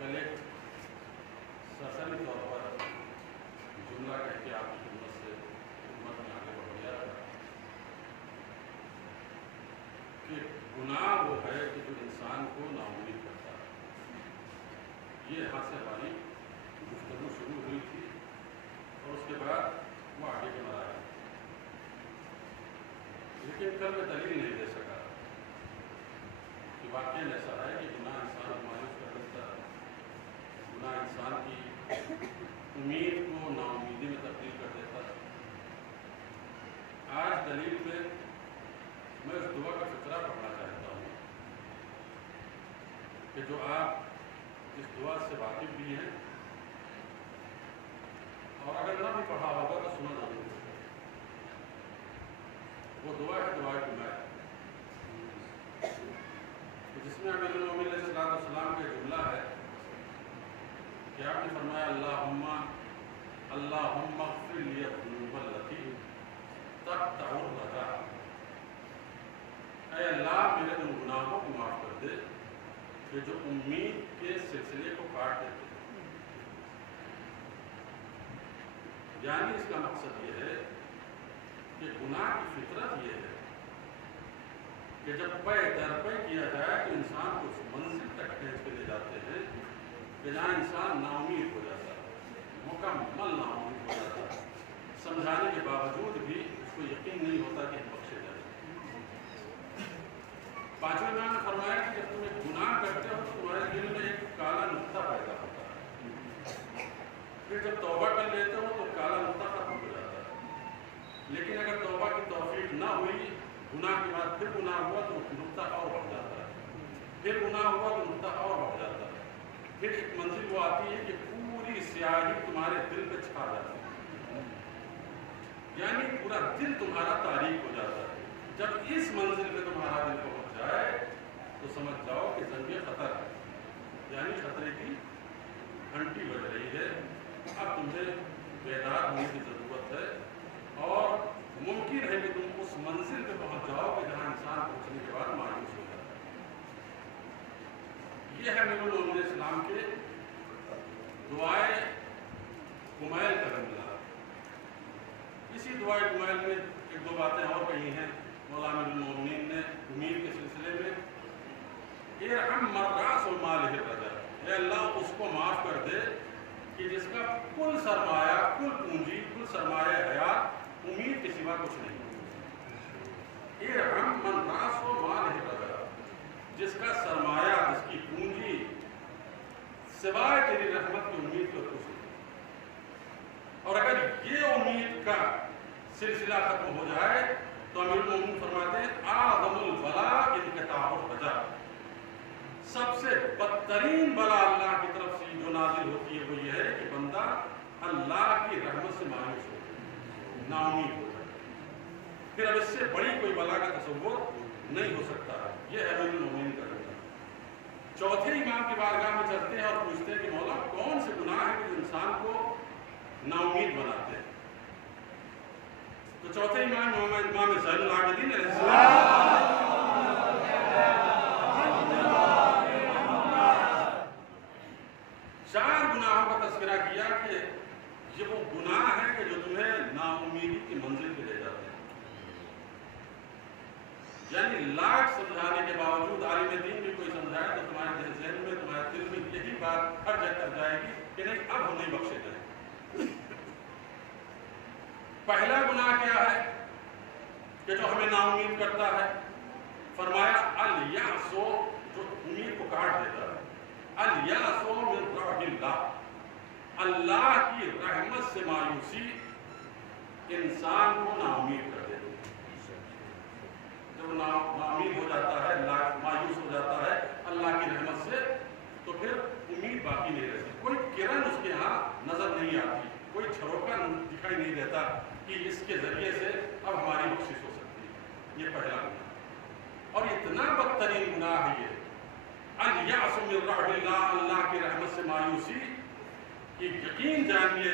کل ایک سرسری طور پر جملہ کہہ کے آپ کی خدمت سے خدمت میں آگے بڑھ گیا تھا کہ گناہ وہ ہے کہ جو انسان کو ناامید کرتا ہے. یہ یہاں سے ہماری گفتگو شروع ہوئی تھی اور اس کے بعد وہ آگے بڑھ رہا ہے. لیکن کل میں دلیل نہیں دے سکا کہ واقعی ایسا ہے کہ گناہ انسان کو مایوس کر دیتا ہے, گناہ انسان کی امید کو ناامیدی میں تبدیل کر دیتا ہے. آج دلیل پہ میں اس دعا کا فقرہ پڑھنا چاہتا ہوں کہ جو آپ اس دعا سے واقف بھی ہیں اور اگر نہ بھی پڑھا ہوگا تو سنا ضرور ہوگا. وہ دعا ہے دعائے گناہ, جس میں امیر المومنین علیہ السلام کا جملہ ہے کہ آپ نے فرمایا اللہم اغفر لی الذنوب التی تقطع الرجاء, اے اللہ میرے ان گناہوں کو معاف کر دے کہ جو امید کے سلسلے کو کاٹ دیتے ہیں. یعنی اس کا مقصد یہ ہے کہ گناہ کی فطرت یہ ہے کہ جب پے در پے کیا جائے تو انسان کو اس منزل تک کھینچ کے لے جاتے ہیں کہ جہاں انسان ناامید ہو جاتا ہے, مکمل ناامید ہو جاتا ہے, سمجھانے کے باوجود بھی اس کو یقین نہیں ہوتا کہ ہم بخشے جائیں. پانچویں امام نے فرمایا کہ جب تم ایک گناہ کرتے ہو تو تمہارے دل میں ایک کالا نقطہ پیدا ہوتا ہے, پھر جب توبہ کر لیتے ہو تو کالا نقطہ ختم ہو جاتا ہے. لیکن اگر توبہ کی توفیق نہ ہوئی, گناہ کے بعد پھر گناہ ہوا تو نقطہ اور بڑھ جاتا ہے, پھر گناہ ہوا تو نقطہ اور بڑھ جاتا ہے, پھر ایک منزل وہ آتی ہے کہ پوری سیاہی تمہارے دل پہ چھا جاتی ہے, یعنی پورا دل تمہارا تاریک ہو جاتا ہے. جب اس منزل پہ تمہارا دل پہنچ جائے تو سمجھ جاؤ کہ زنگ خطر ہے, یعنی خطرے کی گھنٹی بج رہی ہے. اب تمہیں بیدار ہونے کی ضرورت ہے اور ممکن ہے کہ تم اس منزل پہ پہنچ جاؤ کہ جہاں انسان پہنچنے کے بعد مایوس ہو جاتا ہے. یہ ہے امیر المومنین علیہ السلام کے دعائے کمیل کا جملہ. اسی دعائے کمیل میں ایک دو باتیں اور کہی ہیں مولا امیر المومنین نے امید کے سلسلے میں. ارحم من راس المال الرجاء, اے اللہ اس کو معاف کر دے کہ جس کا کل سرمایہ, کل پونجی, کل سرمایہ حیات امید کے سوا کچھ نہیں. ارحم من راس المال الرجاء, جس کا سرمایہ, جس کی پونجی سوائے تیری رحمت کی امید کو کچھ نہیں. اور اگر یہ امید کا سلسلہ ختم ہو جائے تو امیر المومنین فرماتے ہیں اعظم البلاء انقطاع الرجاء, سب سے بدترین بلا اللہ کی طرف سے جو نازل ہوتی ہے وہ یہ ہے کہ بندہ اللہ کی رحمت سے مایوس ہو جائے، نا امید ہو جائے، پھر اب اس سے بڑی کوئی بلا کا تصور نہیں ہو سکتا ہے۔ یہ ہے امیر المومنین کا رویہ۔ چوتھے امام کی بارگاہ میں چلتے ہیں اور پوچھتے ہیں کہ مولا کون سے گناہ ہیں کہ انسان کو نا امید بناتے ہیں؟ تو چوتھے امام زین العابدین علیہ السلام چار گناہوں کا تذکرہ کیا کہ یہ وہ گناہ ہیں کہ جو تمہیں نا امیدی کی منزل پہ لے جاتے ہیں۔ یعنی لاکھ سمجھانے کے باوجود عالم دین بھی کوئی سمجھائے تو تمہارے ذہن میں، تمہارے دل میں یہی بات ہر جگہ کر جائے گی کہ نہیں، اب ہم نہیں بخشے جائیں۔ پہلا گناہ کیا ہے کہ جو ہمیں نا امید کرتا ہے؟ فرمایا الیأس، جو امید کو کاٹ دیتا ہے۔ الیأس من رحمت اللہ، اللہ کی رحمت سے مایوسی انسان کو نا امید کر دیتی ہے۔ جب نا امید ہو جاتا ہے، مایوس ہو جاتا ہے اللہ کی رحمت سے، تو پھر امید باقی نہیں رہتی، کوئی کرن اس کے ہاں نظر نہیں آتی، کوئی جھروکا دکھائی نہیں دیتا کہ اس کے ذریعے سے اب ہماری بخشش ہو سکتی ہے۔ یہ پہلا گناہ، اور اتنا بدترین گناہ ہے یہ الیأس من رحمت اللہ، اللہ کی رحمت سے مایوسی کہ یقین جانیے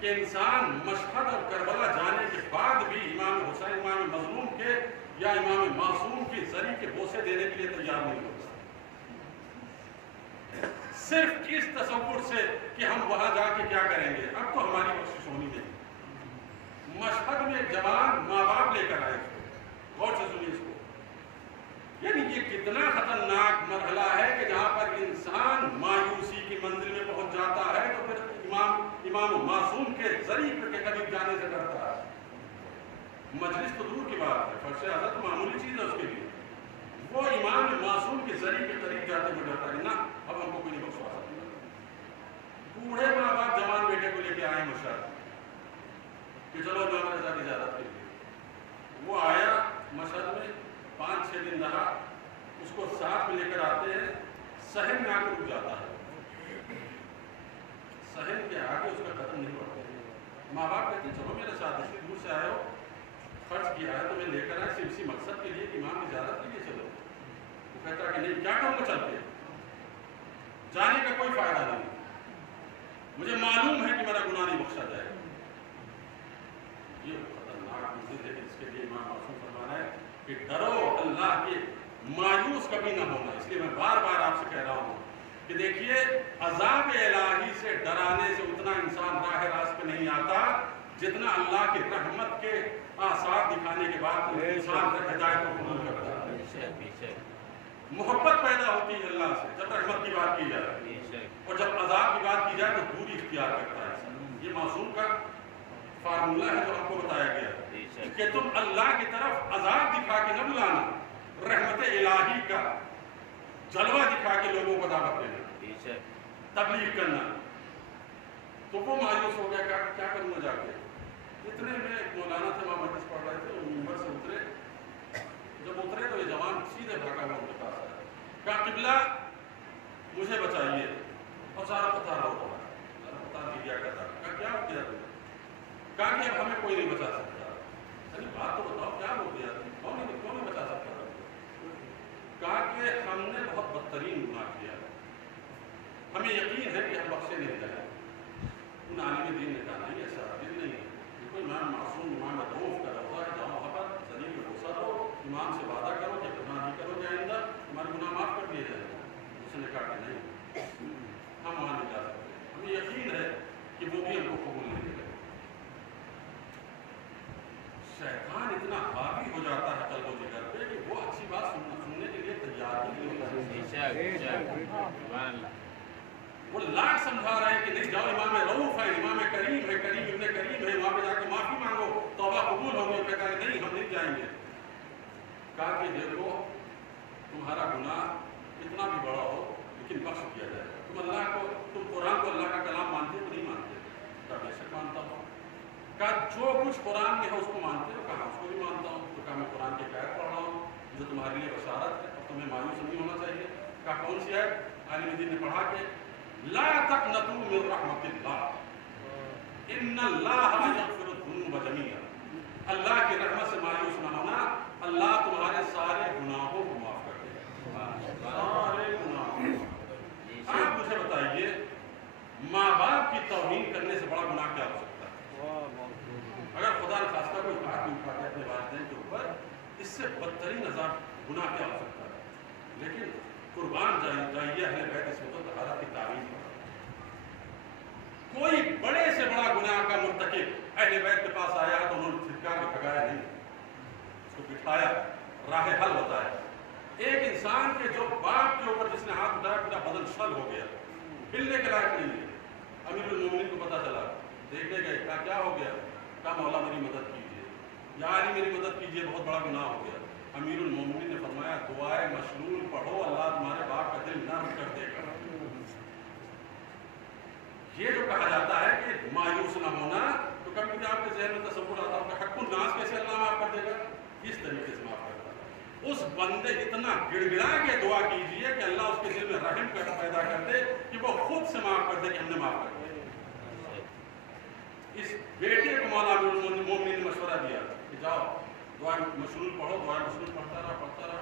کہ انسان مشہد اور کربلا جانے کے بعد بھی امام حسین، امام مظلوم کے یا امام معصوم کی زری کے بوسے دینے کے لیے تیار نہیں ہوتا، صرف اس تصور سے کہ ہم وہاں جا کے کیا کریں گے، اب تو ہماری بخشش ہونی نہیں۔ مشہد میں ایک جوان ماں باپ لے کر آئے اس کو، غور سے سنیے اس کو۔ یعنی یہ کتنا خطرناک مرحلہ ہے کہ جہاں پر انسان مایوسی کی منزل میں پہنچ جاتا ہے تو پھر امام معصوم کے زری کے قریب جانے سے ڈرتا ہے۔ مجلس تو دور کی بات ہے، فرش عزت معمولی چیز ہے اس کے لیے، وہ امام معصوم کے زری کے قریب جاتے ہوئے ڈرتا ہے نا اب ہم کو کوئی نہیں بخشوا سکتا۔ بوڑھے ماں باپ جوان بیٹے کو لے کے آئے مشہد کہ چلو جو ہمارے ساتھ اجازت کے لیے، وہ آیا مشہد میں 5-6 دن رہا، اس کو ساتھ میں لے کر آتے ہیں، صحن میں آ کر رک جاتا ہے، صحن کے آگے اس کا قدم نہیں بڑھتا۔ ماں باپ کہتے ہیں چلو میرے ساتھ، اتنی دور سے آئے ہو، خرچ کیا ہے تو میں لے کر آئے صرف اسی مقصد کے لیے کہ امام کی زیارت کے لیے چلو۔ وہ کہتا ہے کہ نہیں، کیا کروں گا چل کے، جانے کا کوئی فائدہ نہیں، مجھے معلوم ہے کہ میرا گناہ نہیں بخشا جائے گا۔ یہ خطرناک منزل ہے کہ اس کے لیے امام معصوم فرما رہا ہے کہ ڈرو اللہ کے، مایوس کبھی نہ ہونا۔ اس لیے میں بار بار آپ سے کہہ رہا ہوں کہ دیکھیے عذاب الہی سے ڈرانے سے اتنا انسان راہ راست پہ نہیں آتا جتنا اللہ کی رحمت کے آثار دکھانے کے بعد انسان ہدایت کو قبول کرتا ہے۔ محبت پیدا ہوتی ہے اللہ سے جب رحمت کی بات کی جائے، اور جب عذاب کی بات کی جائے تو دوری اختیار کرتا ہے۔ یہ معصوم کا فارمولہ ہے جو ہم کو بتایا گیا کہ تم اللہ کی طرف عذاب دکھا کے نہ بلانا، رحمت الہی کا جلوہ دکھا کے لوگوں کو دعوت دینا، تبلیغ کرنا۔ تو وہ مایوس ہو گیا، کیا کروں گا جا کے۔ اتنے میں ایک مولانا تھے، وہاں مجلس پڑھ رہے تھے، وہ منبر سے اترے، جب اترے تو یہ جوان سیدھے بھاگا ہوا ان کے پاس آیا، کہا قبلہ مجھے بچائیے، اور سارا پتہ ہو رہا ہے، پتہ نہیں کیا کرتا، کہا کیا ہو گیا تم؟ کہا کہ اب ہمیں کوئی نہیں بچا سکتا۔ ارے بات تو بتاؤ کیا ہو گیا، کون نہیں بچا سکتا؟ کہا کہ ہم نے بہت بدترین گناہ کیا ہے، ہمیں یقین ہے کہ ہم بخشے نہیں جائیں۔ ان عالم دین نے کہا نہیں، ایسا دل نہیں ہے، دیکھو امام معصوم امام معروف کا روزہ ہے، جاؤ وہاں پر زمین میں غصہ دو، امام سے وعدہ کرو کہ گناہ نہیں کرو گے آئندہ، تمہارے گناہ معاف کر دیے جائیں گے۔ اس نے کہا کہ نہیں، ہم وہاں نہیں جا سکتے، ہمیں یقین ہے کہ وہ بھی ہم کو قبول نہیں کرے۔ شیطان اتنا حاوی ہو جاتا ہے قلب و جگر پہ کہ وہ اچھی بات سننے کے لیے تیار نہیں ہوتا ہے۔ وہ لاکھ سمجھا رہے ہیں کہ نہیں جاؤ، امام رؤوف ہے، امام کریم ہے، کریم ابن کریم ہے، وہاں پہ جا کے معافی مانگو، توبہ قبول ہوگی۔ وہ کہتا ہے نہیں، ہم نہیں جائیں گے۔ کہا کہ دیکھو تمہارا گناہ کتنا بھی بڑا ہو لیکن بخش دیا جائے گا۔ تم اللہ کو، تم قرآن کو اللہ کا کلام مانتے ہو نہیں مانتے؟ کہا بے شک مانتا ہوں۔ کہا جو کچھ قرآن میں ہے اس کو مانتے ہو؟ کہا اس کو بھی مانتا ہوں۔ تو کہا میں قرآن کی آیت پڑھ رہا ہوں جو تمہارے لیے بشارت ہے، اور تمہیں مایوس نہیں ہونا چاہیے۔ کہا کون سی آیت؟ عالم دین نے پڑھا کہ لا تقنطوا من رحمت اللہ ان اللہ یغفر الذنوب جميعا، اللہ کی رحمت سے مایوس نہ ہونا، اللہ تمہارے سارے گناہوں کو معاف کر دے گا، سارے گناہوں کو۔ آپ مجھے بتائیے ماں باپ کی توہین کرنے سے بڑا گناہ کیا ہو سکتا ہے؟ اگر خدا نخواستہ کوئی ہاتھ نہیں اٹھاتے اپنے والدین کے اوپر، اس سے بدترین عذاب گناہ کیا ہو سکتا ہے؟ لیکن قربان جائیے اہل بیت اس وقت طہارت کی تعریف پر، کوئی بڑے سے بڑا گناہ کا مرتکب اہل بیت کے پاس آیا تو انہوں نے پھٹکار کے بھگایا نہیں، اس کو بٹھایا، راہ حل بتایا۔ ایک انسان کے جو باپ کے اوپر جس نے ہاتھ اٹھایا پورا بدن شل ہو گیا، ہلنے کے لائق نہیں ہے۔ امیر المومنین کو پتہ چلا، دیکھنے گئے، کہا کیا ہو گیا؟ کہا مولا میری مدد کیجیے، یا علی میری مدد کیجیے، بہت بڑا گناہ ہو گیا۔ امیر المومنین نے فرمایا دعائے مشلول پڑھو، اللہ تمہارے باپ کا دل نرم کر دے گا۔ یہ جو کہا جاتا ہے کہ مایوس نہ ہونا، تو کبھی کبھی آپ کے ذہن میں تصور آتا ہے کہ حق الناس کیسے اللہ معاف کر دے گا؟ اس طریقے سے معاف کرتا ہے۔ اس بندے اتنا گڑ گڑا کے دعا کیجئے کہ اللہ اس کے دل میں رحم پیدا کر دے کہ وہ خود سے معاف کر دے کہ ہم نے معاف کر دیا۔ اس بیٹے کو مولا امیر المومنین نے مشورہ دیا کہ جاؤ دعا مشلول پڑھو، دعا مشلول پڑھتا رہا۔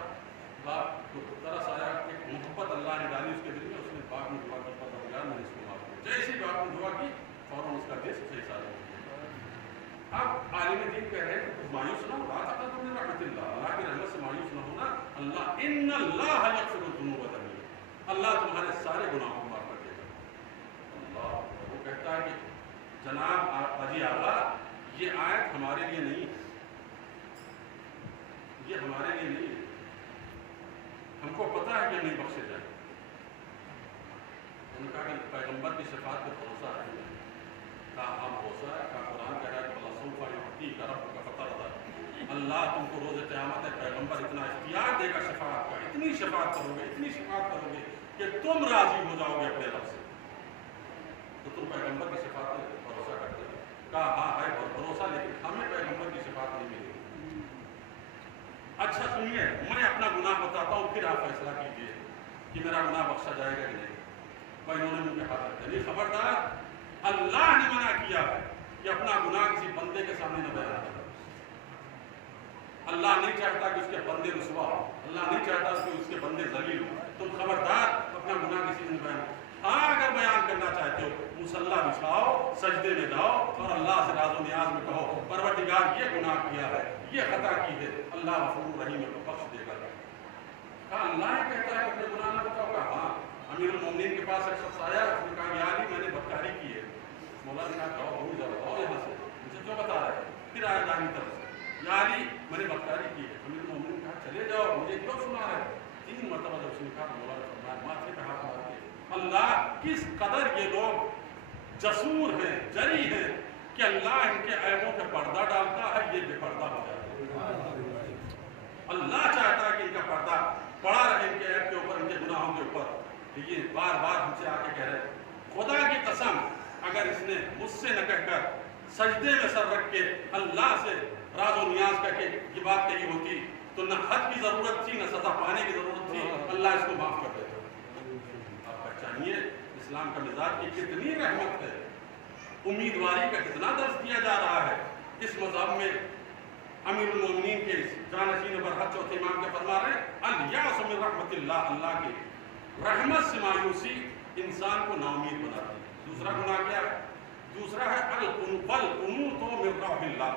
باپ کو طرح سایا ایک محبت اللہ نے ڈالی اس کے دل میں، اس نے باپ نے دعا کی پروردگار میں نے اس کو معاف کیا۔ جیسی باپ نے دعا کی فوراً اس کا دل صحیح سالم ہو گیا۔ اب عالم دین کہہ رہے ہیں کہ مایوس نہ ہو، لا تقنطوا من رحمت اللہ، اللہ کی رحمت سے مایوس نہ ہونا، اللہ ان اللہ یغفر الذنوب جميعا، اللہ تمہارے سارے گناہوں کو معاف کر دے گا۔ اللہ وہ کہتا ہے کہ جناب حاجی آغا یہ آیت ہمارے لیے نہیں ہے، یہ ہمارے لیے نہیں ہے، ہم کو پتہ ہے کہ نہیں بخشے جائیں۔ انہوں نے کہا کہ پیغمبر کی شفاعت پہ بھروسہ ہے، کہا ہاں بھروسہ ہے، کہا قرآن کہہ رہا ہے کہ سوف یعطیک ربک فترضی، اللہ تم کو روز قیامت ہے پیغمبر اتنا اختیار دے گا شفاعت کا، اتنی شفاعت کرو گے، اتنی شفاعت کرو گے کہ تم راضی ہو جاؤ گے اپنے رب سے، تو تم پیغمبر کی شفاعت پہ بھروسہ کرتے ہو؟ کہا ہاں ہے بھروسہ، لیکن ہمیں پیغمبر کی شفاعت نہیں ملے گی۔ اچھا سنیے، میں اپنا گناہ بتاتا ہوں، پھر آپ فیصلہ کیجئے کہ میرا گناہ بخشا جائے گا کہ نہیں۔ بھائی انہوں نے مجھے ہاتھ رکھا، نہیں خبردار، اللہ نے منع کیا ہے کہ اپنا گناہ کسی بندے کے سامنے نہ بیان کرو۔ اللہ نہیں چاہتا کہ اس کے بندے رسوا ہو، اللہ نہیں چاہتا کہ اس کے بندے ذلیل ہو، تم خبردار اپنا گناہ کسی نے بیان کرو۔ ہاں اگر بیان کرنا چاہتے ہو مصلی بچھاؤ، سجدے میں جاؤ اور اللہ سے راز و نیاز میں کہو پروردگار یہ گناہ کیا ہے، یہ خطا کی ہے، اللہ غفور رحیم کو بخش دے گا۔ کہا اللہ کہتا ہے کہ گناہ نہ بتاؤ گا؟ ہاں۔ امیر المومنین کے پاس ایک شخص آیا، اس نے کہا یا علی میں نے بدکاری کی ہے۔ مولا نے کہا کہو دور جاؤ یہاں سے، مجھے کیوں بتا رہے ہیں؟ پھر آیا دائیں طرف سے، یا علی میں نے بدکاری کی ہے۔ امیر المومنین نے کہا چلے جاؤ، مجھے کیوں سنا رہے ہیں؟ 3 مرتبہ جب اس نے کہا مولا نے فرمایا ماتھے پہ ہاتھ مار کے اللہ کس قدر یہ لوگ جسور ہیں، جری ہیں کہ اللہ ان کے عیبوں پہ پردہ ڈالتا ہے، یہ بے پردہ ہو جاتے ہیں۔ اللہ چاہتا ہے کہ ان کا پردہ پڑا رہے ان کے عیب کے اوپر، ان کے گناہوں کے اوپر۔ لیکن بار بار ہم سے آ کے کہہ رہے خدا کی قسم اگر اس نے مجھ سے نہ کہہ کر سجدے میں سر رکھ کے اللہ سے راز و نیاز کر کے یہ بات کہی ہوتی تو نہ حد کی ضرورت تھی، نہ سزا پانے کی ضرورت تھی، اللہ اس کو معاف کر دیتا۔ آپ پہچانیے اسلام کا مزاج کی کتنی رحمت ہے، امیدواری کا کتنا درس دیا جا رہا ہے اس مذہب میں۔ امیر المومنین کے جانشین برحق چوتھے امام کے فرما رہے ہیں الیاس من رحمت اللہ، اللہ کی رحمت سے مایوسی انسان کو نا امید بناتی ہے۔ دوسرا گناہ کیا ہے؟ دوسرا ہے القنوط من روح اللہ۔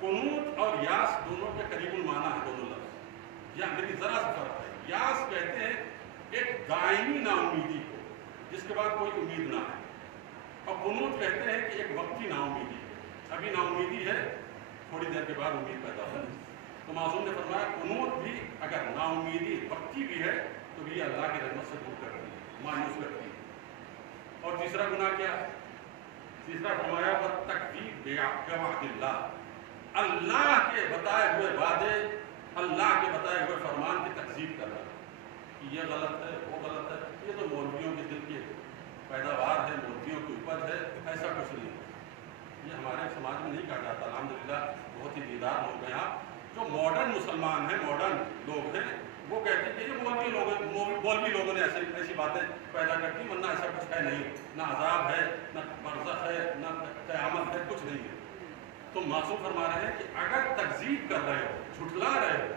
قنوط اور یاس دونوں کے قریب المعنی ہے، دونوں لفظ، یا لیکن ذرا سا فرق ہے۔ یاس کہتے ہیں ایک دائمی نا امیدی کو جس کے بعد کوئی امید نہ ہے، اور قنوط کہتے ہیں کہ ایک وقتی نا امیدی ہے، ابھی نا امیدی ہے، تھوڑی دیر کے بعد امید پیدا ہو۔ تو معصوم نے فرمایا قنوط بھی اگر نا امیدی وقتی بھی ہے تو بھی اللہ کی رحمت سے دور کرتی ہے، مایوس کرتی ہے۔ اور تیسرا گناہ کیا ہے؟ تیسرا فرمایا تکذیب بوعد اللہ، اللہ کے بتائے ہوئے وعدے، اللہ کے بتائے ہوئے فرمان کی تکذیب کرنا، کہ یہ غلط ہے، وہ غلط ہے، یہ تو مولویوں کے دل کی پیداوار ہے، مولویوں کی اپج ہے، ایسا کچھ نہیں ہے۔ یہ ہمارے سماج میں نہیں کہا جاتا، الحمدللہ بہت ہی دیدار لوگ ہیں آپ جو ماڈرن مسلمان ہیں، ماڈرن لوگ ہیں، وہ کہتے ہیں کہ یہ مولوی لوگوں نے ایسی باتیں پیدا کر دی، ورنہ ایسا کچھ ہے نہیں، نہ عذاب ہے، نہ برزخ ہے، نہ قیامت ہے، کچھ نہیں ہے۔ تو معصوم فرما رہے ہیں کہ اگر تکذیب کر رہے ہو، جھٹلا رہے ہو،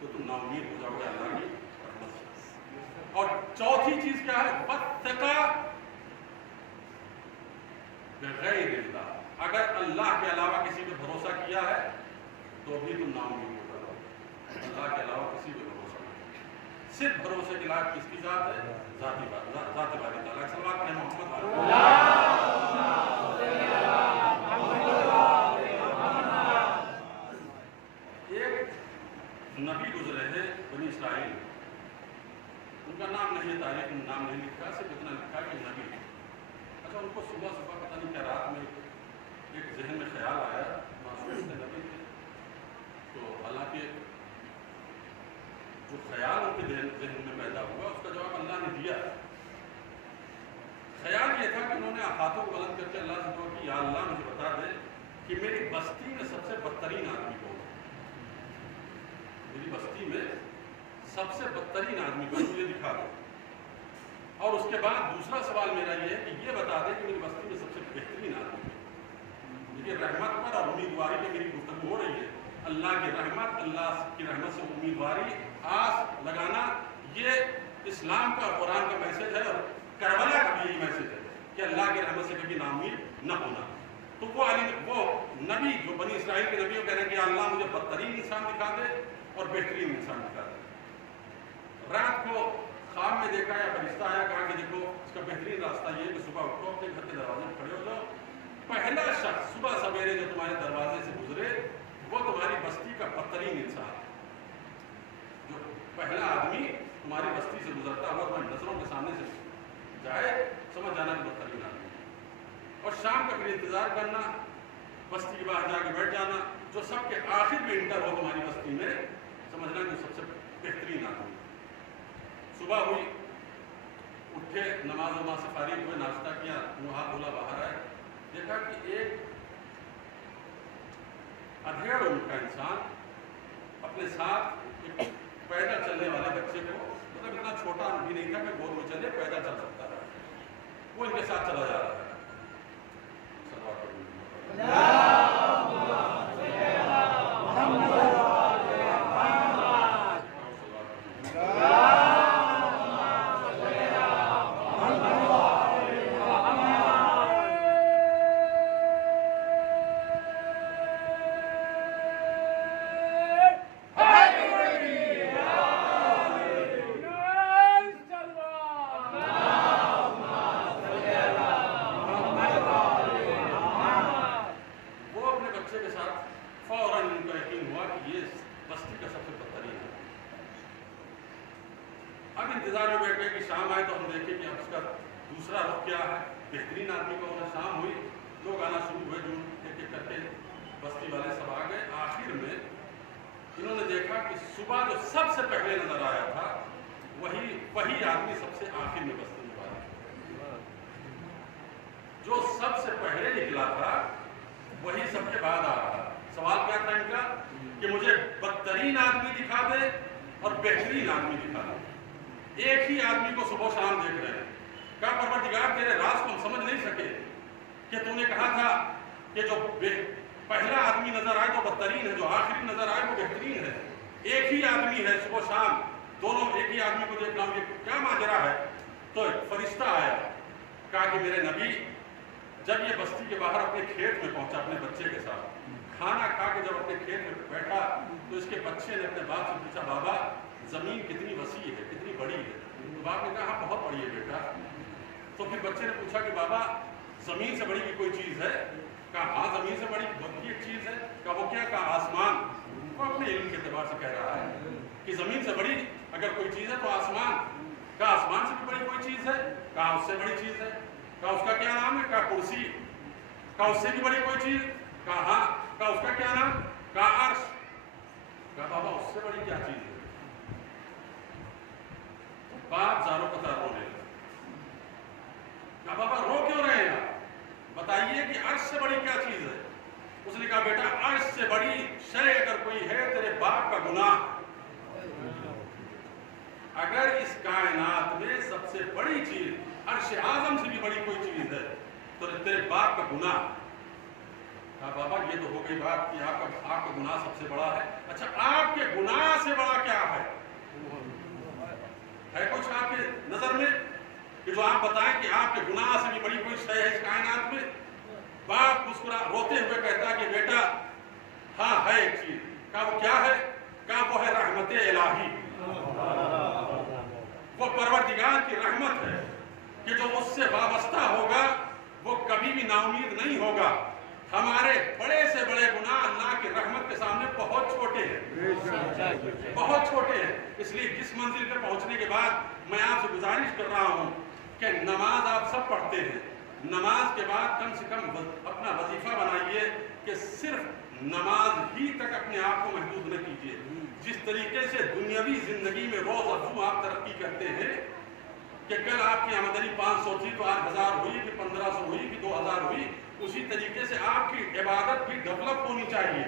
تو تم نا امید ہو جاؤ گے اللہ کی رحمت سے۔ اور چوتھی چیز کیا ہے؟ واتقا بغیر اللہ، اگر اللہ کے علاوہ کسی پہ بھروسہ کیا ہے تو بھی تم نا امید ہو جاؤ گے۔ اللہ کے علاوہ کسی پہ بھروسہ نہیں، صرف بھروسے کے لائق کس کی ذات ہے؟ ذات باری تعالیٰ۔ صلوات پڑھیں محمد علیہ۔ نبی گزرے ہیں بنی اسرائیل، ان کا نام نہیں ہے، تاریخ میں نام نہیں لکھا، صرف اتنا لکھا کہ نبی۔ اچھا، ان کو صبح پتہ نہیں کیا رات میں ایک ذہن میں خیال آیا، معصوم سے نبی تھے، تو حالانکہ جو خیال ان کے ذہن میں پیدا ہوا اس کا جواب اللہ نے دیا۔ خیال یہ تھا کہ انہوں نے ہاتھوں کو بلند کر کے اللہ سے دعا کی، یا اللہ مجھے بتا دے کہ میری بستی میں سب سے بدترین آدمی کون ہے، میری بستی میں سب سے بدترین آدمی کو مجھے دکھا دے۔ اور اس کے بعد دوسرا سوال میرا یہ ہے کہ یہ بتا دے کہ میری بستی میں سب سے بہترین آدمی ہے۔ دیکھیے، رحمت پر اور امیدواری پہ میری گفتگو ہو رہی ہے۔ اللہ کی رحمت، اللہ کی رحمت سے امیدواری، آس لگانا، یہ اسلام کا، قرآن کا میسج ہے، اور کربلا کا بھی یہی میسج ہے کہ اللہ کی رحمت سے کبھی ناامید نہ ہونا۔ تو وہ نبی جو بنی اسرائیل کے نبیوں کہہ رہے ہیں کہ اللہ مجھے بدترین انسان دکھا دے اور بہترین انسان دکھا دے۔ رات کو خواب میں دیکھا یا فرشتہ آیا، کہا کہ دیکھو اس کا بہترین راستہ یہ ہے کہ صبح اٹھو، اپنے گھر کے دروازے میں کھڑے ہو جاؤ، پہلا شخص صبح سویرے جو تمہارے دروازے سے گزرے وہ تمہاری بستی کا بدترین انسان، جو پہلا آدمی تمہاری بستی سے گزرتا ہوا تمہاری نظروں کے سامنے سے جائے، سمجھ جانا کہ بدترین آدمی۔ اور شام کا پھر انتظار کرنا، بستی کے باہر جا کے بیٹھ جانا، جو سب کے آخر میں انٹر ہو تمہاری بستی میں، سمجھنا کہ سب سے بہترین آدمی۔ صبح ہوئی، اٹھے، نماز سے فارغ ہوئے، ناشتہ کیا، منہ ہاتھ دھولا، باہر آئے، دیکھا کہ ایک ادھیڑ عمر کا انسان اپنے ساتھ ایک پیدل چلنے والے بچے کو، مطلب اتنا چھوٹا بھی نہیں تھا کہ گود میں چلے، پیدل چل سکتا ہے، وہ ان کے ساتھ چلا جا رہا ہے۔ اب انتظار میں بیٹھ گئے کہ شام آئے تو ہم دیکھیں کہ اس کا دوسرا رخ کیا ہے، بہترین آدمی کا ہونا۔ شام ہوئی، لوگ آنا شروع ہوئے، جو ایک ایک کر کے بستی والے سب آ گئے۔ آخر میں انہوں نے دیکھا کہ صبح جو سب سے پہلے نظر آیا تھا وہی آدمی سب سے آخر میں بستی میں آیا، جو سب سے پہلے نکلا تھا وہی سب کے بعد آ رہا۔ سوال کیا تھا ان کا کہ مجھے بدترین آدمی دکھا دے اور بہترین آدمی دکھا دے۔ ایک ہی آدمی کو صبح شام دیکھ رہے ہیں۔ کہا پروردگار تیرے راز کو ہم سمجھ نہیں سکے کہ تو نے کہا تھا کہ جو پہلا آدمی نظر آئے تو بدترین ہے، جو آخری نظر آئے وہ بہترین ہے۔ ایک ہی آدمی ہے، صبح شام دونوں ایک ہی آدمی کو دیکھ رہا ہوں، یہ کیا ماجرا ہے؟ تو فرشتہ آیا، کہا کہ میرے نبی جب یہ بستی کے باہر اپنے کھیت میں پہنچا اپنے بچے کے ساتھ، کھانا کھا کے جب اپنے کھیت میں بیٹھا تو اس کے بچے نے اپنے باپ سے پوچھا، بابا زمین کتنی وسیع ہے، کتنی بڑی ہے؟ تو باپ نے کہا بہت بڑی ہے بیٹا۔ تو پھر بچے نے پوچھا کہ بابا زمین سے بڑی کی کوئی چیز ہے؟ کہا ہاں زمین سے بڑی بہت ایک چیز ہے۔ کہا وہ کیا؟ کہا آسمان۔ وہ اپنے علم کے اعتبار سے کہہ رہا ہے کہ زمین سے بڑی اگر کوئی چیز ہے تو آسمان۔ کہا آسمان سے بھی بڑی کوئی چیز ہے؟ کہا اس سے بڑی چیز ہے۔ کہا اس کا کیا نام ہے؟ کہا کرسی۔ کہا اس سے بھی بڑی کوئی چیز؟ کہا ہاں۔ کہا اس کا کیا نام؟ کہا عرش۔ کہا بابا اس سے بڑی کیا چیز ہے؟ باپ زاروں قطار رونے لگا۔ کہا بابا رو کیوں رہے ہیں آپ؟ بتائیے کہ عرش سے بڑی کیا چیز ہے؟ اس نے کہا بیٹا عرش سے بڑی شے اگر کوئی ہے تیرے باپ کا گناہ۔ اگر اس کائنات میں سب سے بڑی چیز عرش اعظم سے بھی بڑی کوئی چیز ہے تو تیرے باپ کا گناہ. کہا بابا یہ تو ہو گئی بات کہ آپ کا گناہ سب سے بڑا ہے. اچھا آپ کے گناہ سے بڑا کیا ہے کچھ آپ کے نظر میں کہ جو آپ بتائیں کہ آپ کے گناہ سے بھی بڑی کوئی شے ہے اس کائنات میں؟ باپ مسکرا روتے ہوئے کہتا کہ بیٹا ہاں ہے ایک چیز. کہا وہ کیا ہے؟ کہا وہ ہے رحمت الہی. وہ پروردگار کی رحمت ہے کہ جو اس سے وابستہ ہوگا وہ کبھی بھی نا امید نہیں ہوگا. ہمارے بڑے سے بڑے گناہ اللہ کی رحمت کے سامنے بہت چھوٹے ہیں، بہت چھوٹے ہیں. اس لیے جس منزل پر پہنچنے کے بعد میں آپ سے گزارش کر رہا ہوں کہ نماز آپ سب پڑھتے ہیں، نماز کے بعد کم سے کم اپنا وظیفہ بنائیے کہ صرف نماز ہی تک اپنے آپ کو محدود نہ کیجیے. جس طریقے سے دنیاوی زندگی میں روز افزوں آپ ترقی کرتے ہیں کہ کل آپ کی آمدنی 500 تھی تو آج 1000 ہوئی، پھر 1500 ہوئی، پھر 2000 ہوئی، اسی طریقے سے آپ کی عبادت بھی ڈیولپ ہونی چاہیے.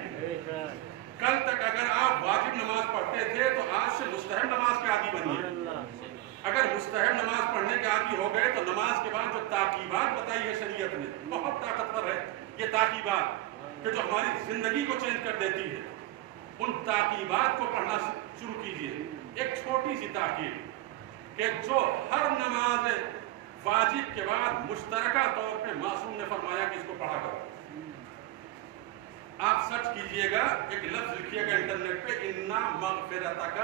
کل تک اگر آپ واجب نماز پڑھتے تھے تو آج سے مستحب نماز کے عادی بنیے. اگر مستحب نماز پڑھنے کے عادی ہو گئے تو نماز کے بعد جو تاکیبات بتائی ہے شریعت نے بہت طاقتور ہے. یہ تاکیبات کہ جو ہماری زندگی کو چینج کر دیتی ہے، ان تاکیبات کو پڑھنا شروع کیجیے. ایک چھوٹی سی تاکیب کہ جو ہر نماز واجب کے بعد مشترکہ طور پہ معصوم نے فرمایا کہ اس کو پڑھا کرو. آپ سرچ کیجئے گا، ایک لفظ لکھیے گا انٹرنیٹ پہ، اِنَّا مَغْفِرَتَكَ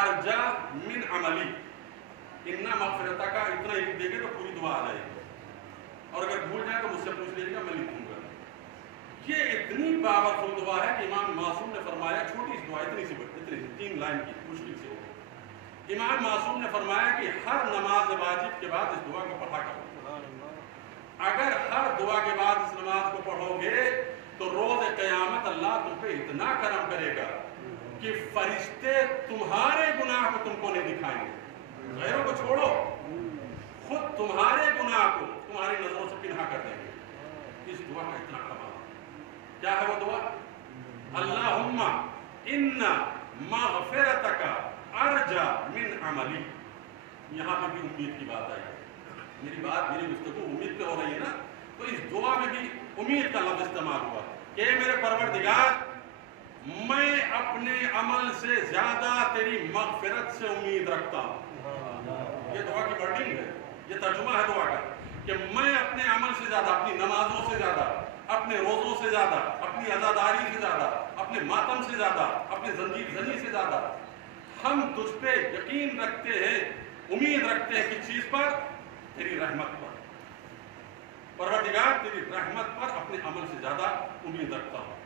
ارجا من عملی. اِنَّا مَغْفِرَتَكَ اتنا ہی دیکھے تو پوری دعا آ جائے گی. اور اگر بھول جائے تو مجھ سے پوچھ لیجیے گا، میں لکھوں گا. یہ اتنی پاورفل دعا ہے کہ امام معصوم نے فرمایا، چھوٹی سی دعا اتنی سی 3 لائن کی، مشکل سے ہوگی. امام معصوم نے فرمایا کہ ہر نماز واجب کے بعد اس دعا کو پڑھا کرو. اگر ہر دعا کے بعد اس نماز کو پڑھو گے تو روز قیامت اللہ تم پہ اتنا کرم کرے گا کہ فرشتے تمہارے گناہ کو تم کو نہیں دکھائیں گے. غیروں کو چھوڑو، خود تمہارے گناہ کو تمہاری نظروں سے پنہا کر دیں گے. اس دعا کا اتنا کمال. کیا ہے وہ دعا؟ اللہم ان مغفرتک ارجا من عملی. یہاں پہ بھی امید کی بات آئی. میری گفتگو امید پہ ہو رہی ہے نا، تو اس دعا میں بھی امید کا لفظ استعمال ہوا کہ میرے پروردگار میں اپنے عمل سے زیادہ تیری مغفرت سے امید رکھتا ہوں. یہ دعا کی ورڈنگ ہے، یہ ترجمہ ہے دعا کا کہ میں اپنے عمل سے زیادہ، اپنی نمازوں سے زیادہ، اپنے روزوں سے زیادہ، اپنی عزاداری سے زیادہ، اپنے ماتم سے زیادہ، اپنے زنجیر زنی سے زیادہ ہم تجھ پہ یقین رکھتے ہیں، امید رکھتے ہیں کس چیز پر؟ تیری رحمت پر. پروردگار تیری رحمت پر اپنے عمل سے زیادہ امید رکھتا ہوں.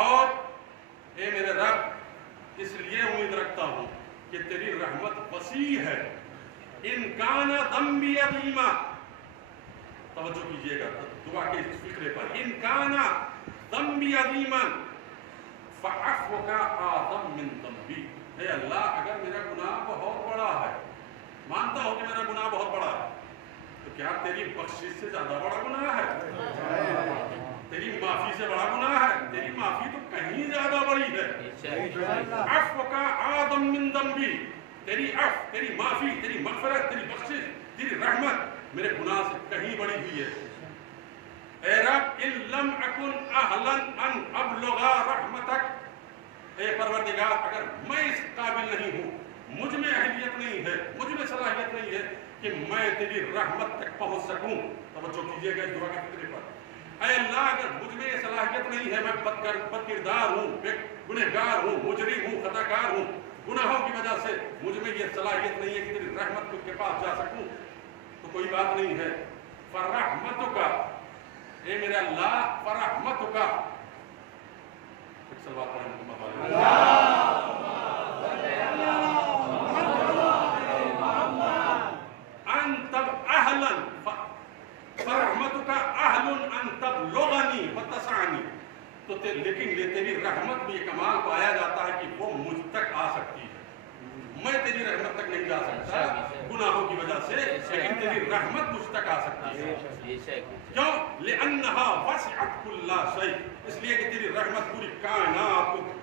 اور اے میرے رب اس لیے امید رکھتا ہوں کہ تیری رحمت وسیع ہے. ان کان ذنبی عظیما. توجہ کیجئے گا دعا کے اس فکرے پر. ان کان ذنبی عظیما فعفوک اعظم من ذنبی. اے اللہ اگر میرا گناہ بہت بڑا ہے، مانتا ہوں کہ میرا گناہ بہت بڑا ہے، تو کیا تیری بخشش سے زیادہ بڑا گناہ ہے؟ تیری معافی سے بڑا گناہ ہے؟ تیری معافی تو کہیں زیادہ بڑی ہے. عفوک اعظم من ذنبی. تیری عفو، تیری معافی، تیری مغفرت، تیری بخشش، تیری رحمت میرے گناہ سے کہیں بڑی ہوئی ہے. اے رب ان لم اکن اہلا ان ابلغ رحمتک. اے پروردگار اگر میں اس قابل نہیں ہوں، مجھ میں اہلیت نہیں ہے، مجھ میں صلاحیت نہیں ہے کہ میں تیری رحمت تک پہنچ سکوں. توجہ کیجئے گا اس دعا کے فکرے پر. اے اللہ اگر مجھ میں یہ صلاحیت نہیں ہے، میں بد کردار ہوں، گنہگار ہوں، مجرم ہوں، خطا کار ہوں، گناہوں کی وجہ سے مجھ میں یہ صلاحیت نہیں ہے کہ تیری رحمت کے پاس جا سکوں، تو کوئی بات نہیں ہے. فرحمتک، اے میرے اللہ فرحمتک. ایک صلوات پڑھیں محمد انت اہلا فرحمتک اہل ان تبلغنی وتسعنی. تو لیکن یہ تیری رحمت میں یہ کمال پایا جاتا ہے کہ وہ مجھ تک آ سکتی ہے. میں تیری رحمت تک نہیں جا سکتا گناہوں کی وجہ سے، لیکن تیری رحمت مجھ تک آ سکتی ہے. کیوں؟ لأنہا وسعت کل شیء. اس لیے کہ تیری رحمت پوری کائنات کو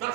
10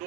2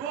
2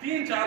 3-4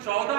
14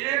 1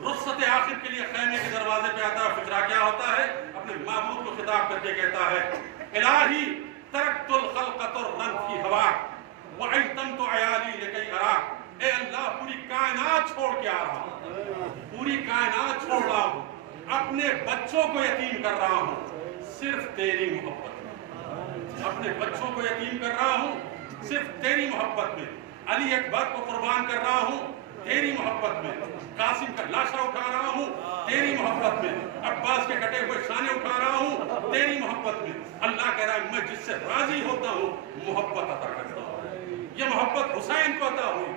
رخصت آخر کے لیے خیمے کے دروازے پہ آتا ہے. فقرہ کیا ہوتا ہے؟ اپنے معبود کو خطاب کر کے کہتا ہے الہی ترکت الخلق طرا فی ہواک وعیتمت عیالی لکی اراک. اے اللہ پوری کائنات چھوڑ کے آ رہا ہوں, پوری کائنات چھوڑ رہا ہوں, اپنے بچوں کو یتیم کر رہا ہوں صرف تیری محبت میں, اپنے بچوں کو یتیم کر رہا ہوں صرف تیری محبت میں. علی اکبر کو قربان کر رہا ہوں تیری محبت میں, قاسم کا لاشا اٹھا رہا ہوں تیری محبت میں, عباس کے کٹے ہوئے شانے اٹھا رہا ہوں تیری محبت میں. اللہ کہہ رہا ہے میں جس سے راضی ہوتا ہوں محبت عطا کرتا ہوں. یہ محبت حسین کو عطا ہوئی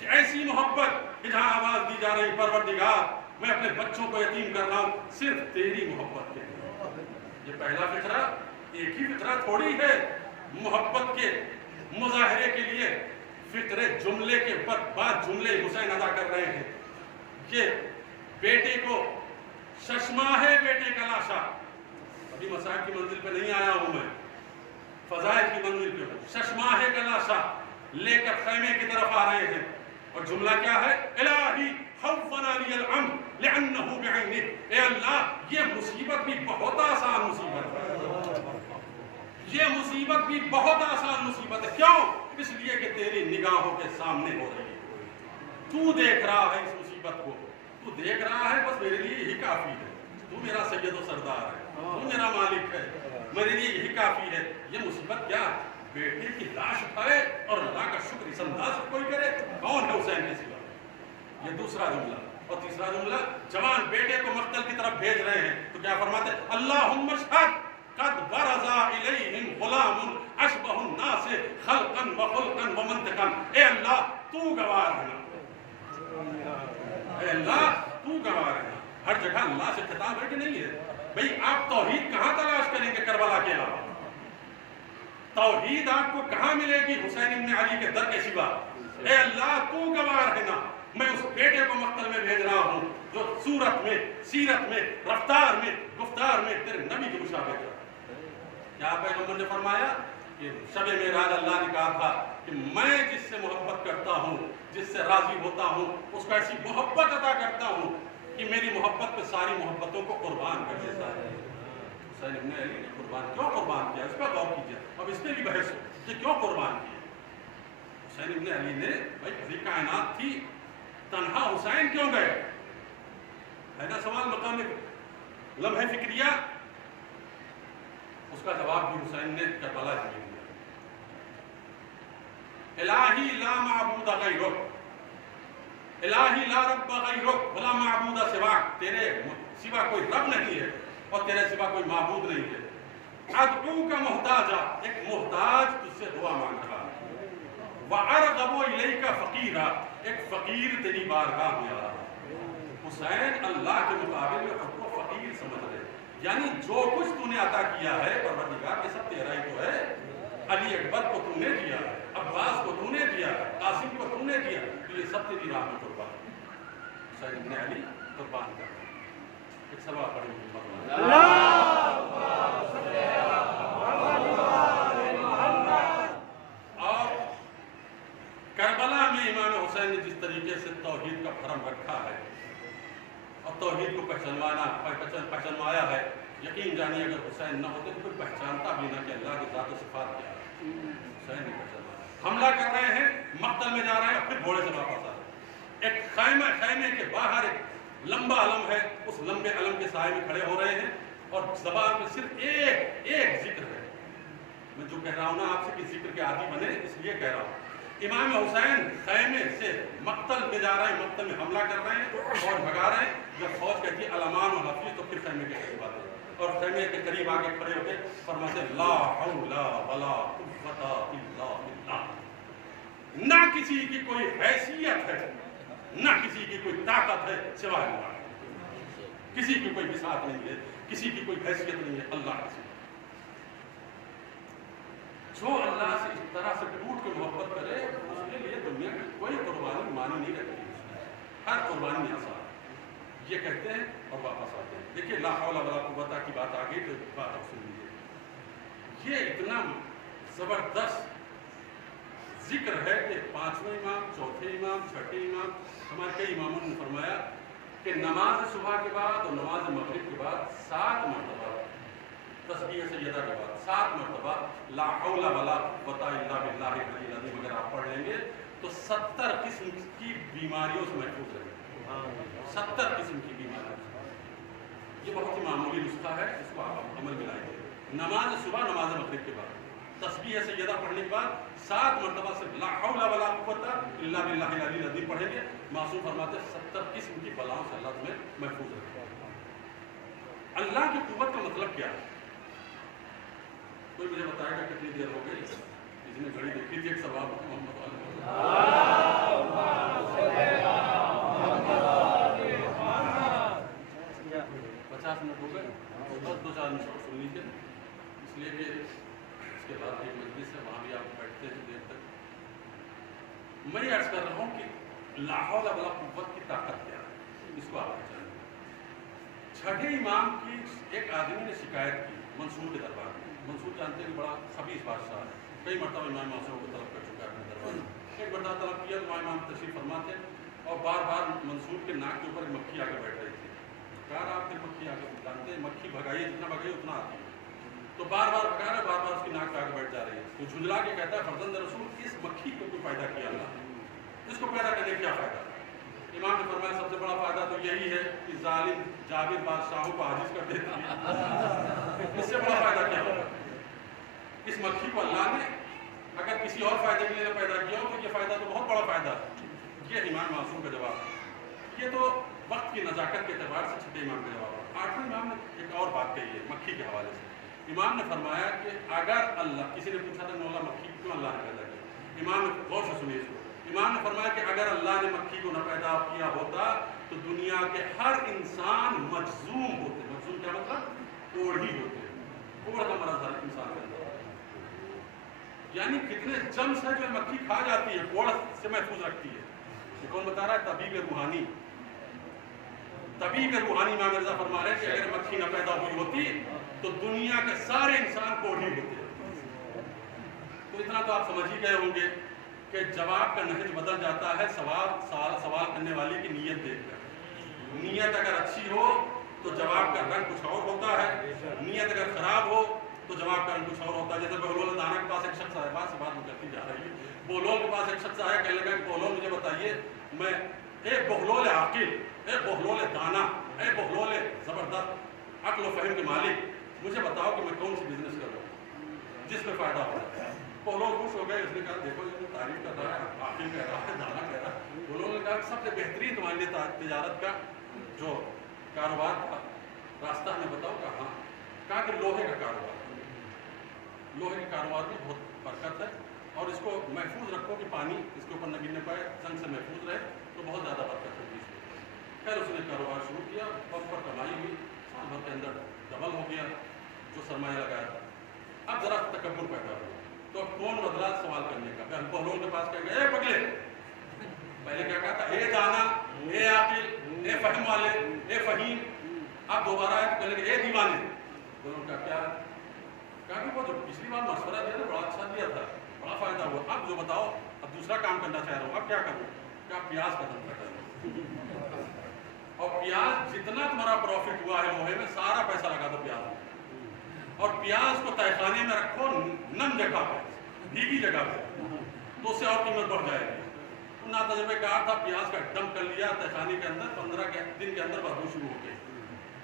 کہ ایسی محبت کہ جہاں آواز دی جا رہی پروردگار میں اپنے بچوں کو یتیم کر رہا ہوں صرف تیری محبت کے لیے. یہ پہلا فقرہ ایک ہی فقرہ تھوڑی ہے محبت کے مظاہرے کے لیے. فقرے جملے کے بعد جملے حسین ادا کر رہے ہیں. یہ بیٹے کو ششما ہے بیٹے کا لاشا. ابھی مصائب کی منزل پہ نہیں آیا ہوں میں, فضائل کی منزل پہ ہوں. ششما ہے کا لاشا لے کر خیمے کی طرف آ رہے ہیں اور جملہ کیا ہے؟ الہی حوّنا لی الامر لعنہ بعینہ. اے اللہ یہ مصیبت بھی بہت آسان مصیبت ہے, یہ مصیبت بھی بہت آسان مصیبت ہے. کیوں؟ اس لیے کہ تیری نگاہوں کے سامنے ہو رہی ہے, تو دیکھ رہا ہے اس مصیبت کو, تو دیکھ رہا ہے, بس میرے لیے یہی کافی ہے. تو میرا سید و سردار ہے, تو میرا مالک ہے, میرے لیے یہی کافی ہے. یہ مصیبت کیا ہے؟ بیٹے کی لاش اٹھائے اور اللہ کا شکر اس انداز سے کوئی کرے. کون ہے حسین کے سوا؟ یہ دوسرا جملہ. اور تیسرا جملہ جوان بیٹے کو مقتل کی طرف بھیج رہے ہیں تو کیا فرماتے ہیں؟ اللہم اشہد قد برزا الیہم غلام اشبہ الناس خلقا وخلقا ومنطقا. اے اللہ تو گواہ رہنا, اے اللہ تو گواہ رہنا. ہر جگہ اللہ سے خطاب ہے کہ نہیں ہے؟ بھئی آپ توحید کہاں تلاش کریں گے کربلا کے علاوہ؟ توحید آپ کو کہاں ملے گی حسین ابن علی کے در کے سوا؟ اے اللہ تو گواہ رہنا میں اس بیٹے کو مقتل میں بھیج رہا ہوں جو صورت میں, سیرت میں, رفتار میں, گفتار میں تیرے نبی کی مشابہ ہے. کیا پیغمبر نے فرمایا کہ شب معراج اللہ نے کہا تھا کہ میں جس سے محبت کرتا ہوں, جس سے راضی ہوتا ہوں, اس کو ایسی محبت عطا کرتا ہوں کہ میری محبت پہ ساری محبتوں کو قربان کر دیتا ہے. حسین ابن علی نے قربان کیوں قربان کیا؟ اس پہ غور کیجیے. اب اس پہ بھی بحث ہو کہ کیوں قربان کیا. حسین ابن علی نے, بھائی پوری کائنات تھی, تنہا حسین کیوں گئے؟ ہے نا سوال مقام لمحہ فکریہ. اس کا جواب بھی حسین نے کربلا میں دیا. الہی لا معبود غیرک, الہی لا رب غیرک ولا معبود سواک. تیرے سوا کوئی رب نہیں ہے اور تیرے سوا کوئی معبود نہیں ہے. ادعوک محتاجا, ایک محتاج تجھ سے دعا مانگ رہا ہے. وارغب الیک فقیرا, ایک فقیر تیری بارگاہ میں آ رہا ہے. حسین اللہ کے مقابل میں خود کو فقیر سمجھ رہے, یعنی جو کچھ تو نے عطا کیا ہے پروردگار یہ سب تیرا ہی تو ہے. علی اکبر کو تو نے دیا ہے, عباس کو تو نے دیا ہے, قاسم کو تو نے دیا, تو یہ سب تیری راہ میں قربان. حسین ابن علی قربان کر رہے ہیں. ایک سوال پڑھیں اور کربلا میں امام حسین نے جس طریقے سے توحید کا بھرم رکھا ہے اور توحید کو پہچانوایا ہے, یقین جانیے اگر حسین نہ ہوتے تو کوئی پہچانتا بھی نہ کہ اللہ کی ذات و صفات کیا ہے. حسین نے پہچانوایا. حملہ کر رہے ہیں, مقتل میں جا رہے ہیں, پھر گھوڑے سے واپس آ رہے ہیں. ایک خیمے کے باہر ایک لمبا علم ہے, اس لمبے علم کے سائے میں کھڑے ہو رہے ہیں اور زبان میں صرف ایک ذکر ہے. میں جو کہہ رہا ہوں نا آپ سے کہ ذکر کے عادی بنے اس لیے کہہ رہا ہوں. امام حسین خیمے سے مقتل میں جا رہے ہیں, مقتل میں حملہ کر رہے ہیں, فوج بھگا رہے ہیں. جب فوج کہتی ہے الامان و حفیظ تو پھر خیمے کے قریب آتے ہیں اور خیمے کے قریب آگے کھڑے ہو کے فرماتے لا حول ولا قوت الا باللہ. نہ کسی کی کوئی حیثیت ہے, نہ کسی کی کوئی طاقت ہے سوائے اللہ. کسی کی کوئی بساط نہیں ہے, کسی کی کوئی حیثیت نہیں ہے اللہ کے سوا. جو اللہ سے اس طرح سے ٹوٹ کے محبت کرے اس کے لیے دنیا کی کوئی قربانی مانی نہیں رکھتی. ہر قربانی آسان. یہ کہتے ہیں اور واپس آتے ہیں. دیکھیے لا حول ولا قوت کی بات آ گئی تو بات آپ سن لیجیے. یہ اتنا زبردست ذکر ہے کہ 5ویں امام, 4تھے امام, 6ٹھے امام, ہمارے کئی اماموں نے فرمایا کہ نماز صبح کے بعد اور نماز مغرب کے بعد 7 مرتبہ تسبیح سیدہ کے بعد 7 مرتبہ لا حول ولا قوت الا باللہ العلی العظیم اگر آپ پڑھ لیں گے تو 70 قسم کی بیماریوں سے محفوظ رہیں گے. 70 قسم کی بیماریوں سے. یہ بہت ہی معمولی نسخہ ہے, اس کو آپ عمل میں لائیں گے. نماز صبح نماز مغرب کے بعد تسبیح سیدہ پڑھنے کے بعد 7 مرتبہ سے لا حول ولا قوت الا باللہ العلی العظیم پڑھیں گے. معصوم فرماتے ہیں 70 قسم کی بلاؤں سے اللہ تمہیں محفوظ رکھے گا. اللہ کی قوت کا مطلب کیا ہے؟ کوئی مجھے بتائے گا کتنی دیر ہو گئی؟ کسی نے گھڑی دیکھی تھی؟ ایک سوال محمد علیہ 50 منٹ ہو گئے, بس 2-4 منٹ سن لیجیے, اس لیے کہ اس کے بعد ایک مجلس ہے, وہاں بھی آپ بیٹھتے ہیں دیر تک. میں یہ عرض کر رہا ہوں کہ لا حول ولا قوت کی طاقت کیا ہے, اس کو آپ پہچانیں. چھٹے امام کی ایک آدمی نے شکایت کی منصور کے دربار میں. منصور جانتے ہیں کہ بڑا خبیث بادشاہ ہے, کئی مرتبہ امام معصوم کو طلب کر چکا ہے اپنے دربار میں. ایک مرتبہ طلب کیا تو امام تشریف فرماتے اور بار بار منصور کے ناک کے اوپر ایک مکھی آ کے بیٹھ رہی تھی. کہا آپ پھر مکھی آ کے جانتے ہیں مکھی بھگائیے, جتنا بھگائیے اتنا آتی ہے. تو بار بار بھگا رہا, بار بار اس کی ناک پہ آ کے بیٹھ جا رہی ہے. تو جھنجلا کے کہتا ہے فرزند رسول اس مکھی کو کوئی پیدا کیا اللہ, اس کو پیدا کرنے کیا فائدہ؟ امام نے فرمایا سب سے بڑا فائدہ تو یہی ہے کہ ظالم جابر بادشاہوں کو عاجز کر دیتی ہے. اس سے بڑا فائدہ کیا ہوگا؟ اس مکھی کو اللہ نے اگر کسی اور فائدے کے لیے پیدا کیا ہو تو یہ فائدہ تو بہت بڑا فائدہ ہے. یہ امام معصوم کا جواب ہے. یہ تو وقت کی نزاکت کے اعتبار سے چھٹے امام کا جواب ہے. 8ویں امام نے ایک اور بات کہی ہے مکھی کے حوالے سے. امام نے فرمایا کہ اگر اللہ, کسی نے پوچھا تھا مولا مکھی کیوں اللہ نے پیدا کیا, امام نے غور سے سنیے اس کو. امام نے فرمایا کہ اگر اللہ نے مکھی کو نہ پیدا کیا ہوتا تو دنیا کے ہر انسان مجزوم ہوتے. مجزوم کیا مطلب؟ کوڑھی ہوتے. کوڑ کا مرض ہر انسان کے اندر, یعنی کتنے جمس ہے جو مکھی کھا جاتی ہے, کوڑ سے محفوظ رکھتی ہے. یہ کون بتا رہا ہے؟ طبیب روحانی. طبیب روحانی امام رضا فرما رہے ہیں کہ اگر مکھی نہ پیدا ہوئی ہوتی تو دنیا کے سارے انسان کوڑھی ہوتے. تو اتنا تو آپ سمجھ ہی گئے ہوں گے کہ جواب کا نہج بدل جاتا ہے سوال کرنے والے کی نیت دیکھ کر. نیت اگر اچھی ہو تو جواب کا رنگ کچھ اور ہوتا ہے, نیت اگر خراب ہو تو جواب کا رنگ کچھ اور ہوتا ہے. جیسے بہلول دانا کے پاس ایک شخص آیا, بات سے بات کرتی جا رہی ہے. بہلول کے پاس ایک شخص آیا, کہنے لگا کہ بہلول مجھے بتائیے, میں ایک بہلول عاقل, ایک بہلول دانا, ایک بہلول زبردست عقل و فہم کے مالک, مجھے بتاؤ کہ میں کون سی بزنس کروں جس میں فائدہ ہو. بہلول خوش ہو گئے, اس نے کہا دیکھو یہ تعریف کر رہا ہے, عاقل کہہ رہا ہے, دانا کہہ رہا ہے. بہلول نے کہا سب سے بہترین تمہارے لیے تجارت کا جو کاروبار کا راستہ ہمیں بتاؤ. کہا کہ لوہے کا کاروبار. لوہے کے کاروبار میں بہت برکت ہے اور اس کو محفوظ رکھو کہ پانی اس کے اوپر نہ گرنے پائے, زنگ سے محفوظ رہے تو بہت زیادہ برکت ہوگی. خیر اس نے کاروبار شروع کیا, بمپر کمائی ہوئی, سال بھر کے اندر ڈبل ہو گیا جو سرمایہ لگایا تھا. اب ذرا تکبر پیدا ہوا تو اب کون بدلا سوال کرنے کا. بہلول کے پاس کہہ گئے, اے پگلے, پہلے کیا کہا تھا, اے دانا, اے عاقل, اے فہم والے, اے فہیم. اب دوبارہ آئے تو کہنے لگے اے دیوانے. بہلول کا کیا ہے؟ کہا کہ وہ جو پچھلی بار مشورہ دیا تھا بڑا اچھا دیا تھا, بڑا فائدہ ہوا, اب جو بتاؤ, اب دوسرا کام کرنا چاہ رہا ہوں, اب کیا کروں؟ کیا پیاز کا دھندا کروں, اور پیاز جتنا تمہارا پروفٹ ہوا ہے لوہے میں سارا پیسہ لگا دو پیاز میں, اور پیاز کو تہہ خانے میں رکھو نم جگہ پہ, بھیگی جگہ پہ, تو اس سے اور قیمت بڑھ جائے گی. نا تجربے کار تھا, پیاز کا ڈم کر لیا تہہ خانے کے اندر, 15 دن کے اندر بدبو شروع ہو گئی,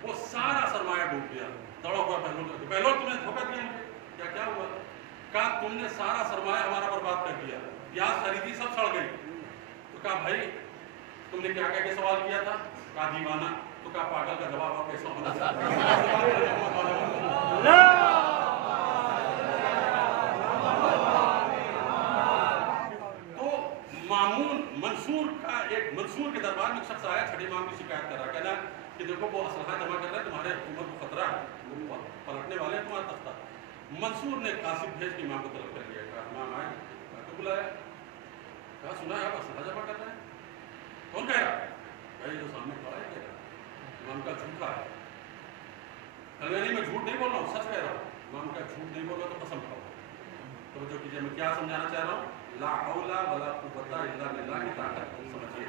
وہ سارا سرمایہ ڈوب گیا. دوڑا ہوا بہلول تمہیں دھوکہ دیا مجھے, کیا ہوا؟ کہا تم نے سارا سرمایہ ہمارا برباد کر دیا, پیاز خریدی سب سڑ گئی. تو کہا بھائی تم نے کیا کہہ کے سوال کیا تھا؟ کہا دیوانہ. تو کہا پاگل کا جواب اور کیسا ہونا چاہیے؟ تو منصور کے دربار میں شخص آیا, چھٹے امام کی شکایت کر رہا, کہنا کہ دیکھو وہ اسلحہ جمع کر رہے ہیں, تمہارے حکومت کو خطرہ ہے, وہ پلٹنے والے ہیں تمہارا تختہ. منصور نے قاصد بھیج کے امام کو طلب کر لیا. کہا امام آئے, کہا بلایا, کہا سنا ہے آپ اسلحہ جمع کر رہے ہیں؟ کون کہہ رہا؟ بھائی جو سامنے کھڑا ہے کہہ رہا. امام کا جھوٹا ہے. نہیں میں جھوٹ نہیں بول رہا ہوں, سچ کہہ رہا ہوں. امام کا جھوٹ نہیں بول رہا تو قسم کھاؤ. توجہ کیجیے, میں کیا سمجھانا چاہ رہا ہوں. لا حول ولا قوت الا باللہ کی طاقت سمجھیے.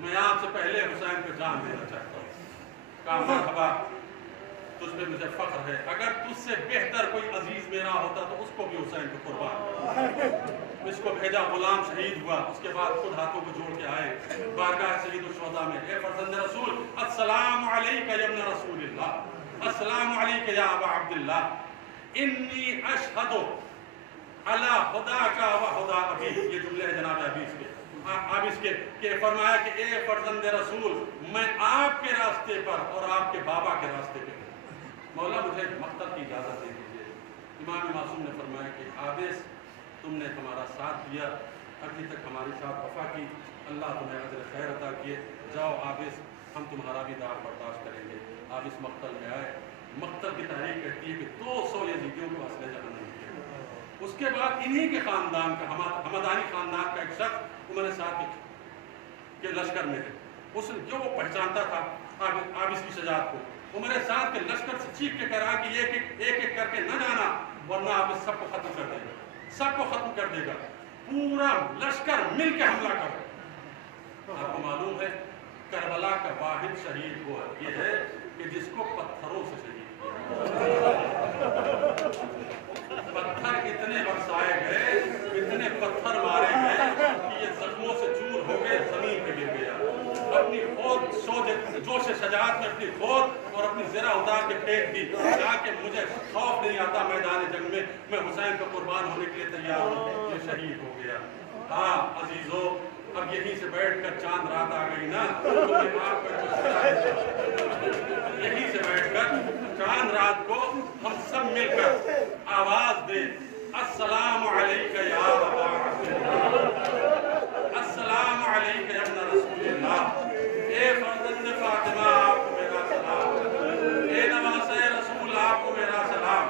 میں آپ سے پہلے حسین پہ جان دینا چاہتا ہوں۔ کہا مرحبا، تجھ پہ مجھے فخر ہے، اگر تجھ سے بہتر کوئی عزیز میرا ہوتا تو اس کو بھی حسین کو قربان۔ اس کو بھیجا، غلام شہید ہوا، اس کے بعد خود ہاتھوں کو جوڑ کے آئے بارگاہ سید الشہداء میں، اے فرزند رسول، السلام علیکہ یا ابن رسول اللہ، السلام علیکہ یا ابا عبداللہ، انی اشہد علی خداک و خدا ابی۔ یہ جملے ہیں جناب عبیس کے، عابس کے، کہ فرمایا کہ اے فرزند رسول، میں آپ کے راستے پر اور آپ کے بابا کے راستے پہ ہوں، مولا مجھے مقتل کی اجازت دے دیجیے۔ امام معصوم نے فرمایا کہ عابس، تم نے ہمارا ساتھ دیا، ابھی تک ہمارے ساتھ وفا کی، اللہ تمہیں اجر خیر عطا کیے، جاؤ عابس، ہم تمہارا بھی دار برداشت کریں گے۔ عابس مقتل میں آئے، مقتل کی تحریک کہتی ہے کہ 200 یزیدیوں کو اسلحہ جمع نہیں کیا۔ اس کے بعد انہی کے خاندان کا، حمدانی خاندان کا ایک شخص عمر سعد کے لشکر میں ہے، اس جو وہ پہچانتا تھا عابس کی شجاعت کو، عمر سعد کے لشکر سے چیخ کے کہہ رہا کہ ایک ایک کر کے نہ جانا، ورنہ عابس سب کو ختم کر دے گا، سب کو ختم کر دے گا، پورا لشکر مل کے حملہ کرو۔ آپ کو معلوم ہے کربلا کا واحد شہید وہ یہ ہے کہ جس کو پتھروں سے شہید کیا، پتھر اتنے برسائے گئے، اتنے پتھر مارے گئے کہ یہ زخموں سے چور ہو گئے، زمین پہ گر گیا، اپنی خود جوش شجاعت میں اپنی خود اور اپنی زرہ اتار کے پھینک دی، کہا کہ مجھے خوف نہیں آتا میدان جنگ میں حسین کا قربان ہونے کے لیے تیار ہوں، یہ شہید ہو گیا۔ ہاں عزیزو، اب یہیں سے بیٹھ کر چاند رات آ گئی نا، یہیں سے بیٹھ کر چاند رات کو ہم سب مل کر آواز دیں، السلام علیکہ یا ابا عبداللہ، السلام علیکہ یا ابن رسول اللہ، اے فرزند فاطمہ آپ کو میرا سلام، اے نواسہ رسول آپ کو میرا سلام،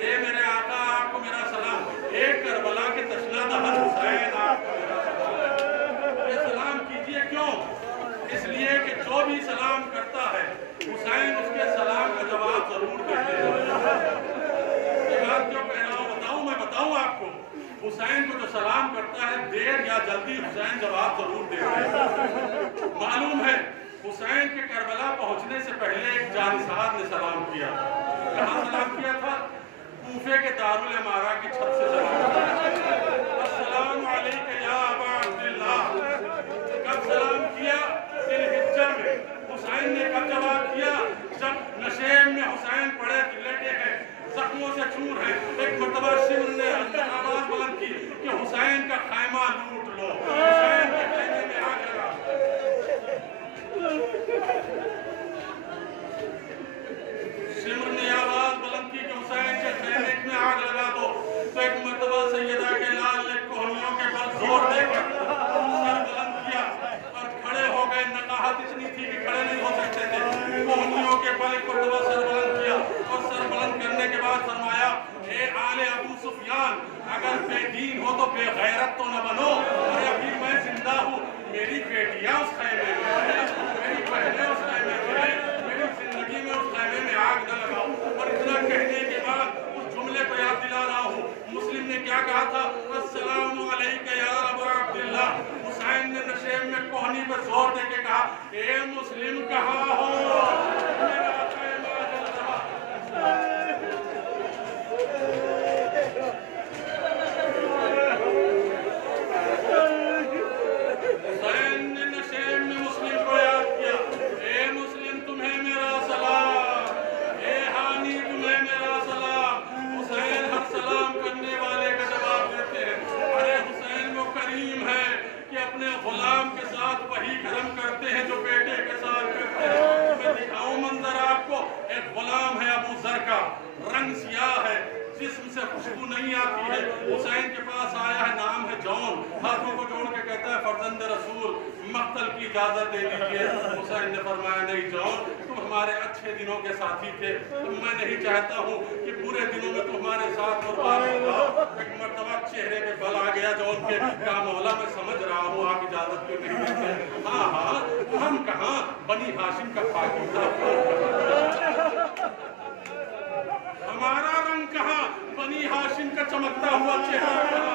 اے میرے آقا آپ کو میرا سلام، اے کربلا کے تشنہ دہن حسین آپ کو میرا سلام۔ یہ سلام کیجئے کیوں؟ اس لیے کہ جو بھی سلام کرتا ہے حسین اس کے سلام کا جواب ضرور دیتے ہیں۔ یہ بات کیوں کہہ رہا ہوں میں بتاؤں آپ کو، حسین کو جو سلام کرتا ہے دیر یا جلدی حسین جواب ضرور دیتے ہیں۔ معلوم ہے حسین کے کربلا پہنچنے سے پہلے ایک جانثار نے سلام کیا، کہاں سلام کیا تھا؟ کوفے کے دارالامارہ کی چھت سے سلام کیا، السلام علیکہ یا ابا عبداللہ۔ کب سلام کیا؟ ذی الحجہ میں۔ حسین نے کب جواب کیا؟ جب نشیب میں حسین پڑے لیٹے ہیں، زخموں سے چور ہیں، ایک مرتبہ شمر نے آواز بلند کی کہ حسین کا خیمہ لوٹ لو، حسین کے خیمے میں آگ لگا۔ شمر نے آواز بلند کی کہ حسین کے خیمے میں آگ لگا دو، تو ایک مرتبہ سیدہ کے لال نے کوہنیوں کے بل زور دے کر سر بلند کیا اور کھڑے ہو گئے، نقاہت اتنی تھی کہ کھڑے نہیں ہو سکتے تھے، کوہنیوں کے بل ایک مرتبہ سر بلند کیا اور سر بلند کرنے کے بعد فرمایا، اے آل ابو سفیان، اگر بے دین ہو تو بے غیرت تو نہ بنو، اور ابھی میں زندہ ہوں، میری بیٹیاں اس خیمے میں، میری بہنیں اس خیمے میں، میری زندگی میں اس خیمے میں آگ نہ لگاؤ۔ اور اتنا کہنے کے بعد اس جملے کو یاد دلا رہا ہوں، مسلم نے کیا کہا تھا؟ السلام علیکہ یا ابا عبداللہ۔ حسین نے نشیب میں کوہنی پر زور دے کے کہا، اے مسلم کہاں ہو؟ میرا خیمہ جل رہا۔ حسین نے نشیب میں مسلم کو یاد کیا، اے مسلم تمہیں میرا سلام، اے ہانی تمہیں میرا سلام۔ حسین ہر سلام کرنے والے کا جواب دیتے ہیں۔ ارے حسین وہ کریم ہے کہ اپنے غلام کے ساتھ وہی کرم کرتے ہیں جو بیٹے کے ساتھ کرتے ہیں۔ میں دکھاؤں منظر آپ کو، ایک غلام ہے ابو ذر کا، رنگ سیاہ ہے، جسم سے خوشبو نہیں آتی ہے، حسین کے پاس آیا ہے، نام ہے جون، ہاتھوں کو جوڑ کے کہتا ہے فرزند رسول مقتل کی اجازت دے دیجئے۔ حسین نے فرمایا نہیں جون، تم ہمارے اچھے دنوں کے ساتھی تھے، میں نہیں چاہتا ہوں کہ برے دنوں میں تمہارے ساتھ قربان ہوگا۔ ایک مرتبہ چہرے پہ بل آ گیا جون کے، کہا مولا میں سمجھ رہا ہوں آپ اجازت کیوں نہیں دیتے۔ ہاں ہاں، ہم کہاں بنی ہاشم کا پاکیزہ، ہمارا رنگ کہاں، بنی ہاشم کا چمکتا ہوا چہرہ کہاں،